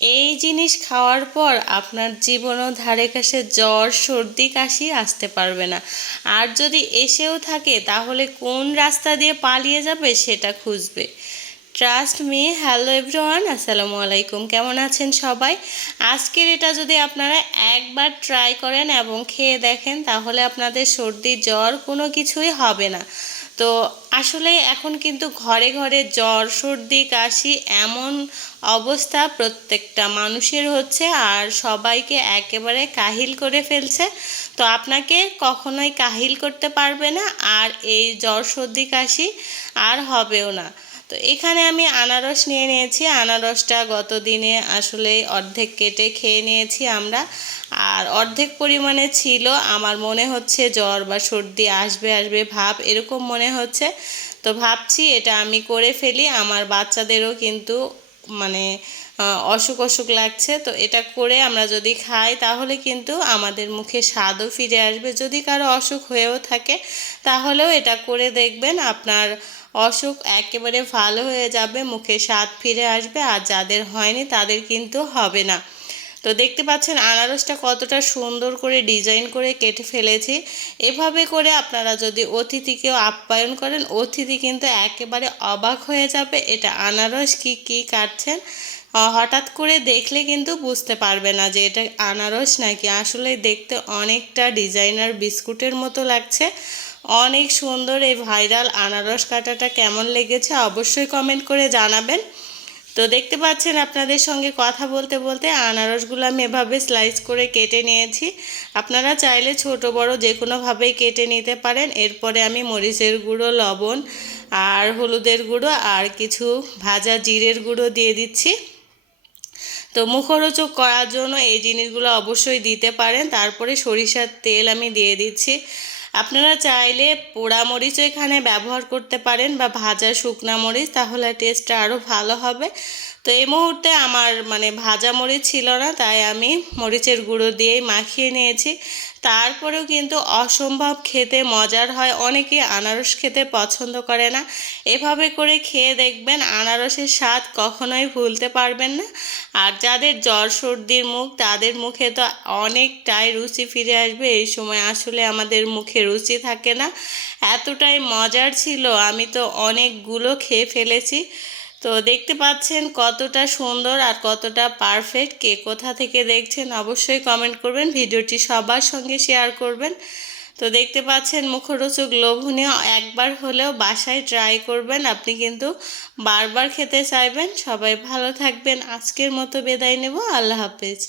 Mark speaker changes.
Speaker 1: এই জিনিস খাওয়ার পর আপনার জীবনও ধারে কাছে জ্বর, সর্দি, কাশি আসতে পারবে না। আর যদি এসেও থাকে, তাহলে কোন রাস্তা দিয়ে পালিয়ে যাবে সেটা খুঁজবে। ট্রাস্ট মি হ্যালো এভরিওয়ান আসসালামু আলাইকুম। কেমন আছেন সবাই? আজকের এটা যদি আপনারা একবার ট্রাই করেন এবং খেয়ে দেখেন, তাহলে আপনাদের সর্দি, জ্বর কোনো কিছুই হবে না। তো আসলে এখন কিন্তু ঘরে ঘরে জ্বর, সর্দি, কাশি এমন অবস্থা প্রত্যেকটা মানুষের হচ্ছে আর সবাইকে একেবারে কাহিল করে ফেলছে। তো আপনাকে কখনোই কাহিল করতে পারবে না আর এই জ্বর, সর্দি, কাশি আর হবেও না। তো এখানে আমি আনারস নিয়ে নিয়েছি। আনারসটা গত দিনে আসলে অর্ধেক কেটে খেয়ে নিয়েছি আমরা। আর অর্ধেক পরিমাণে ছিল। আমার মনে হচ্ছে জ্বর বা সর্দি আসবে আসবে ভাব এরকম মনে হচ্ছে। তো ভাবছি এটা আমি করে ফেলি। আমার বাচ্চাদেরও কিন্তু মানে অসুখ অসুখ লাগছে। তো এটা করে আমরা যদি খাই, তাহলে কিন্তু আমাদের মুখে স্বাদও ফিরে আসবে। যদি কারও অসুখ হয়েও থাকে, তাহলেও এটা করে দেখবেন আপনার অসুখ একেবারে ভালো হয়ে যাবে, মুখে স্বাদ ফিরে আসবে। আর যাদের হয়নি, তাদের কিন্তু হবে না। তো দেখতে পাচ্ছেন আনারসটা কতটা সুন্দর করে ডিজাইন করে কেটে ফেলেছি। এভাবে করে আপনারা যদি অতিথিকেও আপ্যায়ন করেন, অতিথি কিন্তু একেবারে অবাক হয়ে যাবে, এটা আনারস কি কি কাটছেন? হঠাৎ করে দেখলে কিন্তু বুঝতে পারবে না যে এটা আনারস নাকি। আসলে দেখতে অনেকটা ডিজাইনার বিস্কুটের মতো লাগছে। অনেক সুন্দর এই ভাইরাল আনারস কাটাটা কেমন লেগেছে অবশ্যই কমেন্ট করে জানাবেন। তো দেখতে পাচ্ছেন আপনাদের সঙ্গে কথা বলতে বলতে আনারসগুলো আমি এভাবে স্লাইস করে কেটে নিয়েছি। আপনারা চাইলে ছোট, বড় যে কোনোভাবেই কেটে নিতে পারেন। এরপরে আমি মরিচের গুঁড়ো, লবণ আর হলুদের গুঁড়ো আর কিছু ভাজা জিরের গুঁড়ো দিয়ে দিচ্ছি। তো মুখরোচক করার জন্য এই জিনিসগুলো অবশ্যই দিতে পারেন। তারপরে সরিষার তেল আমি দিয়ে দিচ্ছি। আপনারা চাইলে পোড়া মরিচও এখানে ব্যবহার করতে পারেন বা ভাজা শুকনা মরিচ, তাহলে টেস্টটা আরও ভালো হবে। তো এই মুহূর্তে আমার মানে ভাজা মরিচ ছিল না, তাই আমি মরিচের গুঁড়ো দিয়েই মাখিয়ে নিয়েছি। তারপরেও কিন্তু অসম্ভব খেতে মজার হয়, অনেকে আনারস খেতে পছন্দ করে না। এভাবে করে খেয়ে দেখবেন আনারসের স্বাদ কখনোই ভুলতে পারবেন না। আর যাদের জ্বর, সর্দির মুখ, তাদের মুখে তো অনেকটাই রুচি ফিরে আসবে। এই সময় আসলে আমাদের মুখে রুচি থাকে না। এতটাই মজার ছিল, আমি তো অনেকগুলো খেয়ে ফেলেছি। তো দেখতে পাচ্ছেন কতটা সুন্দর আর কতটা পারফেক্ট, কে কোথা থেকে দেখছেন অবশ্যই কমেন্ট করবেন, ভিডিওটি সবার সঙ্গে শেয়ার করবেন। তো দেখতে পাচ্ছেন মুখরোচক লোভনীয়, একবার হলেও বাসায় ট্রাই করবেন, আপনি কিন্তু বারবার খেতে চাইবেন। সবাই ভালো থাকবেন, আজকের মতো বেদায় নেব, আল্লাহ হাফেজ।